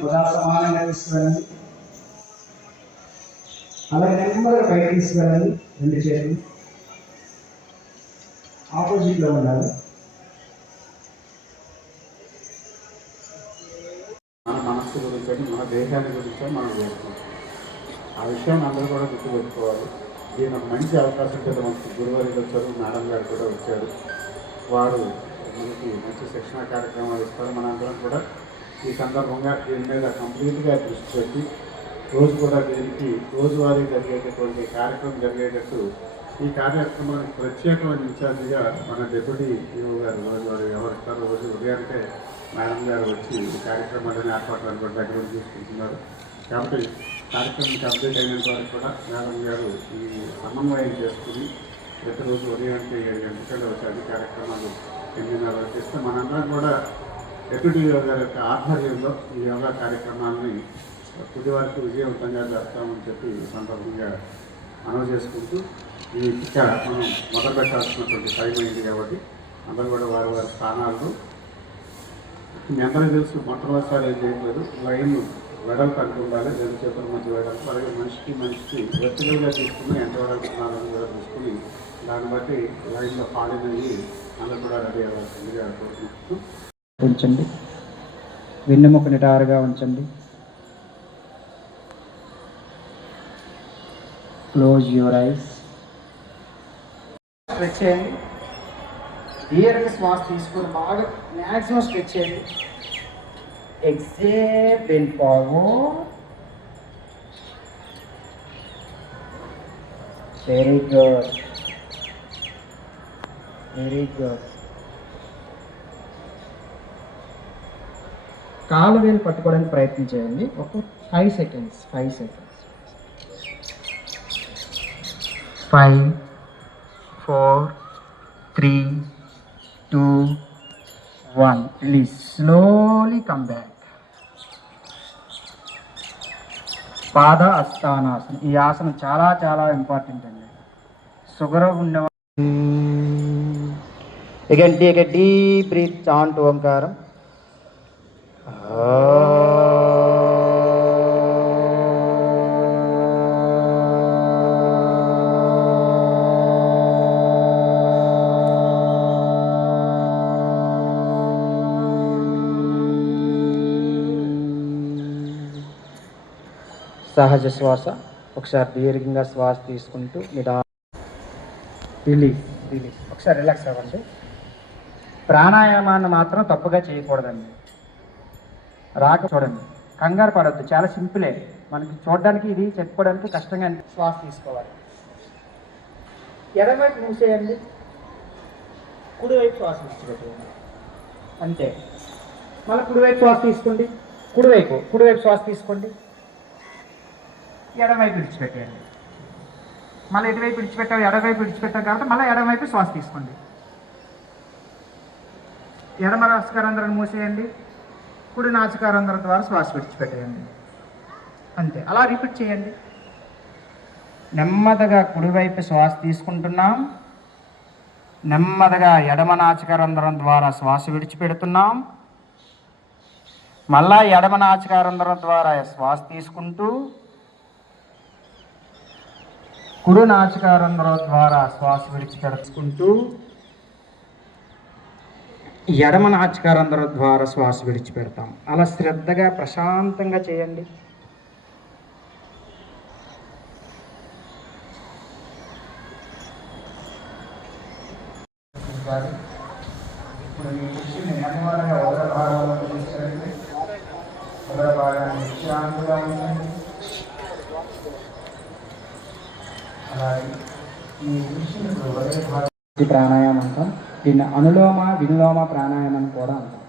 సమానంగా తీసుకురండి. అలాగే నెమ్మదిగా పైకి తీసుకురండి. రెండు చేతులు ఆపోజిట్లో ఉండాలి. మన మనస్సు గురించి మన దేశాన్ని గురించి మనం చేస్తాం. ఆ విషయాన్ని అందరూ కూడా గుర్తుపెట్టుకోవాలి. దీని ఒక మంచి అవకాశం కింద మనకి గురువారికి వచ్చారు, మేడం గారు కూడా వచ్చారు. వారు మనకి మంచి శిక్షణ కార్యక్రమాలు ఇస్తారు. మనందరం కూడా ఈ సందర్భంగా దీని మీద కంప్లీట్గా దృష్టి పెట్టి రోజు కూడా దీనికి రోజువారీ జరిగేటటువంటి కార్యక్రమం జరిగేటట్టు ఈ కార్యక్రమానికి ప్రత్యేకమైన ఇన్ఛార్జిగా మన డిప్యూటీ ఈఓ గారు రోజువారీ వ్యవహరిస్తారు. రోజు ఉదయానికే మేడం గారు వచ్చి ఈ కార్యక్రమాలను ఏర్పాట్లు కూడా దగ్గర చూసుకుంటున్నారు. కాబట్టి కార్యక్రమం కంప్లీట్ అయినంత వరకు కూడా మేడం గారు ఈ సమన్వయం చేసుకుని ప్రతిరోజు ఉదయానికి 7 గంటలకల్లా వచ్చి అన్ని కార్యక్రమాలు 8:30 వరకు ఇస్తే మనందరం కూడా డిప్యూటీ ఈఓ గారి యొక్క ఆధ్వర్యంలో ఈ యోగా కార్యక్రమాన్ని కొద్ది వరకు విజయవంతంగా చేస్తామని చెప్పి ఈ సందర్భంగా మనవి చేసుకుంటూ ఈ ఇక్కడ మనం మొదలు పెట్టాల్సినటువంటి టైం అయింది కాబట్టి అందరూ కూడా వారి వారి స్థానాల్లో మీ అందరికీ తెలుసు. మొట్టమొదటిసారి ఏం చేయట్లేదు, లైన్ వెడల్పు అనుకుండాలి, 2 చేతుల మధ్య వెడల్పు, అలాగే మనిషికి వ్యక్తిగతంగా తీసుకుని ఎంత వెడల్పున్నారని కూడా తీసుకుని దాన్ని బట్టి లైన్లో ఫాలిన్ అయ్యి అందరూ కూడా రెడీ అవ్వాల్సిందిగా కోరుకుంటూ ఉంచండి. వెన్నెముక నిటారుగా ఉంచండి. Close your eyes. స్ట్రెచ్ చేయండి. దీర్ఘ శ్వాస తీసుకొని బాగా మ్యాక్సిమం స్ట్రెచ్ చేయండి. Exhale, bend forward. Very good, very good. కాలు వేలు పట్టుకోవడానికి ప్రయత్నం చేయండి. ఒక 5 seconds. 5 4 3 2 1. Release. Slowly come back. పాద అస్థానాసనం. ఈ ఆసనం చాలా చాలా ఇంపార్టెంట్ అండి. షుగర్ ఉన్నవాళ్ళు again take a deep breath, chant ఓంకారం. సహజ శ్వాస. ఒకసారి దీర్ఘంగా శ్వాస తీసుకుంటూ రిలీజ్. ఒకసారి రిలాక్స్ అవ్వండి. ప్రాణాయామాన్ని మాత్రం తప్పుగా చేయకూడదండి. చూడండి, కంగారు పడద్దు, చాలా సింపులే. మనకి చూడడానికి ఇది చెప్పుకోవడానికి కష్టంగా శ్వాస తీసుకోవాలి. ఎడమవైపు మూసేయండి, కుడివైపు శ్వాస విడిచిపెట్టండి. అంతే. మళ్ళీ కుడివైపు శ్వాస తీసుకోండి. కుడివైపు శ్వాస తీసుకోండి. ఎడమవైపు విడిచిపెట్టండి. మళ్ళీ ఎటువైపు విడిచిపెట్టావు? ఎడమవైపు విడిచిపెట్టావు కాబట్టి మళ్ళీ ఎడమవైపు శ్వాస తీసుకోండి. ఎడమ నాసికారంధ్రాన్ని మూసేయండి, కుడి నాసికారంధ్రం ద్వారా శ్వాస విడిచిపెట్టేయండి. అంతే. అలా రిపీట్ చేయండి. నెమ్మదిగా కుడివైపు శ్వాస తీసుకుంటున్నాం, నెమ్మదిగా ఎడమ నాసికారంధ్రం ద్వారా శ్వాస విడిచిపెడుతున్నాం, మళ్ళా ఎడమ నాసికారంధ్రం ద్వారా శ్వాస తీసుకుంటూ కుడి నాసికారంధ్రం ద్వారా శ్వాస విడిచిపెడుకుంటూ ఎడమ నాసికారంధ్రం ద్వారా శ్వాస విడిచిపెడతాం. అలా శ్రద్ధగా ప్రశాంతంగా చేయండి. ఇప్పుడు మీ దృష్టిని నెమ్మదిగా ఉదర భాగంలో తీసుకెళ్ళండి. ఉదర భాగాన్ని విశ్రాంతిగా ఉంచండి. అలాగే ఈ దృష్టిని ఉదర భాగం ప్రాణాయామం అంటాం. దీన్ని అనులోమ విలోమ ప్రాణాయామం కూడా అంటాం.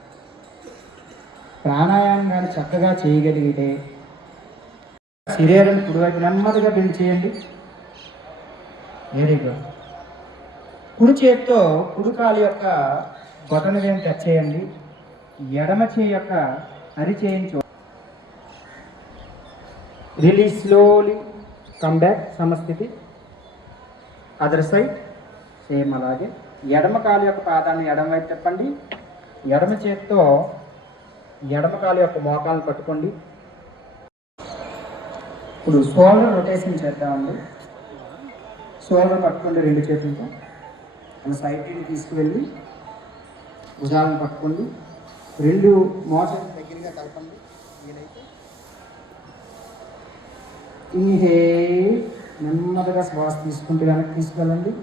ప్రాణాయామం కానీ చక్కగా చేయగలిగితే శరీరం కుడివైపు నెమ్మదిగా బెండ్ చేయండి. Very good. కుడి చేతితో కుడి కాలు యొక్క బొటన వేలు టచ్ చేయండి. ఎడమ చేయి యొక్క అరిచేయిని రిలీజ్. స్లోలీ కమ్ బ్యాక్ సమస్థితి. అదర్ సైడ్ సేమ్ అలాగే. ఎడమ కాలు యొక్క పాదాన్ని ఎడమ వైపు తిప్పండి. ఎడమ చేతితో ఎడమ కాలు యొక్క మోకాలను పట్టుకోండి. ఇప్పుడు షోల్డర్ రొటేషన్ చేద్దామండి. షోల్డర్ పట్టుకోండి రెండు చేతులతో. మన సైడ్కి తీసుకువెళ్ళి భుజాలను పట్టుకోండి. రెండు మోచేతులు దగ్గరగా కలపండి. వీలైతే ఇన్హేల్, నెమ్మదిగా శ్వాస తీసుకుంటూ వెనక్కి తీసుకెళ్ళండి.